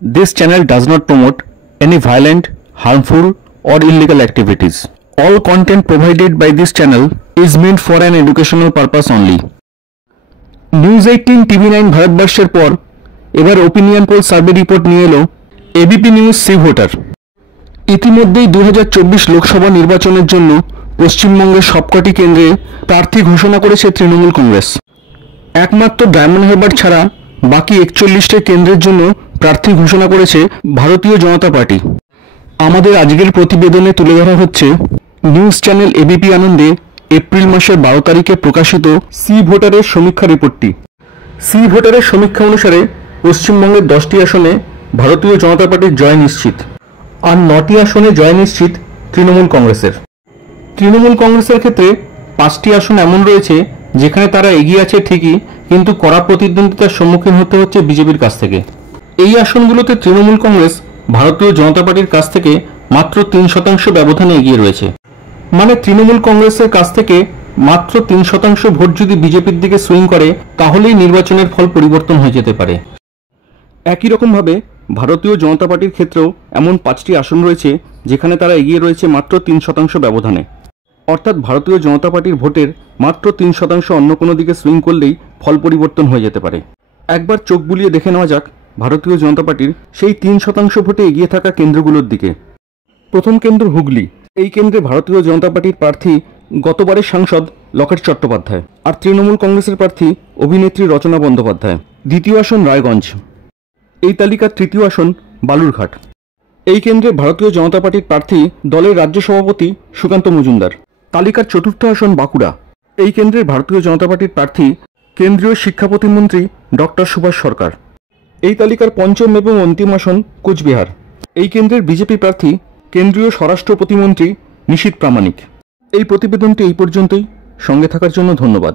This channel does not promote any violent, harmful, or illegal activities. All content provided by this channel is meant for an educational purpose only. News 18 TV9 ভারতবর্ষের পর এবার opinion pole survey report নিয়ে এলো ABP news C voter. ইতিমধ্যেই 2024 লোকসভা নির্বাচনের জন্য পশ্চিমবঙ্গের সবকটি কেন্দ্রে প্রার্থী ঘোষণা করেছে তৃণমূল কংগ্রেস। একমাত্র ডায়মন্ড হারবার ছাড়া বাকি 41টি কেন্দ্রের জন্য প্রার্থী ঘোষণা করেছে ভারতীয় জনতা পার্টি। আমাদের আজকের প্রতিবেদনে তুলে ধরা হচ্ছে নিউজ চ্যানেল এবিপি আনন্দে এপ্রিল মাসের 12 তারিখে প্রকাশিত সি ভোটারের সমীক্ষা রিপোর্টটি। সি ভোটারের সমীক্ষা অনুসারে পশ্চিমবঙ্গের 10টি আসনে ভারতীয় জনতা পার্টির জয় নিশ্চিত, আর 9টি আসনে জয় নিশ্চিত তৃণমূল কংগ্রেসের। তৃণমূল কংগ্রেসের ক্ষেত্রে 5টি আসন এমন রয়েছে যেখানে তারা এগিয়ে আছে ঠিকই, কিন্তু কড়া প্রতিদ্বন্দ্বিতার সম্মুখীন হতে হচ্ছে বিজেপির কাছ থেকে। এই আসনগুলোতে তৃণমূল কংগ্রেস ভারতীয় জনতা পার্টির কাছ থেকে মাত্র 3% ব্যবধানে এগিয়ে রয়েছে। মানে তৃণমূল কংগ্রেসের কাছ থেকে মাত্র 3% ভোট যদি বিজেপির দিকে সুইং করে তাহলেই নির্বাচনের ফল পরিবর্তন হয়ে যেতে পারে। একই রকমভাবে ভারতীয় জনতা পার্টির ক্ষেত্রেও এমন 5টি আসন রয়েছে যেখানে তারা এগিয়ে রয়েছে মাত্র 3% ব্যবধানে। অর্থাৎ ভারতীয় জনতা পার্টির ভোটের মাত্র 3% অন্য কোনো দিকে সুইং করলেই ফল পরিবর্তন হয়ে যেতে পারে। একবার চোখ বুলিয়ে দেখে নেওয়া যাক ভারতীয় জনতা পার্টির সেই 3% ভোটে এগিয়ে থাকা কেন্দ্রগুলোর দিকে। প্রথম কেন্দ্র হুগলি। এই কেন্দ্রে ভারতীয় জনতা পার্টির প্রার্থী গতবারের সাংসদ লকেট চট্টোপাধ্যায়, আর তৃণমূল কংগ্রেসের প্রার্থী অভিনেত্রী রচনা বন্দ্যোপাধ্যায়। দ্বিতীয় আসন রায়গঞ্জ। এই তালিকার তৃতীয় আসন বালুরঘাট। এই কেন্দ্রে ভারতীয় জনতা পার্টির প্রার্থী দলের রাজ্য সভাপতি সুকান্ত মজুমদার। তালিকার চতুর্থ আসন বাঁকুড়া। এই কেন্দ্রের ভারতীয় জনতা পার্টির প্রার্থী কেন্দ্রীয় শিক্ষা প্রতিমন্ত্রী ডক্টর সুভাষ সরকার। এই তালিকার পঞ্চম এবং অন্তিম আসন কোচবিহার। এই কেন্দ্রের বিজেপি প্রার্থী কেন্দ্রীয় স্বরাষ্ট্র প্রতিমন্ত্রী নিশীথ প্রামাণিক। এই প্রতিবেদনটি এই পর্যন্তই। সঙ্গে থাকার জন্য ধন্যবাদ।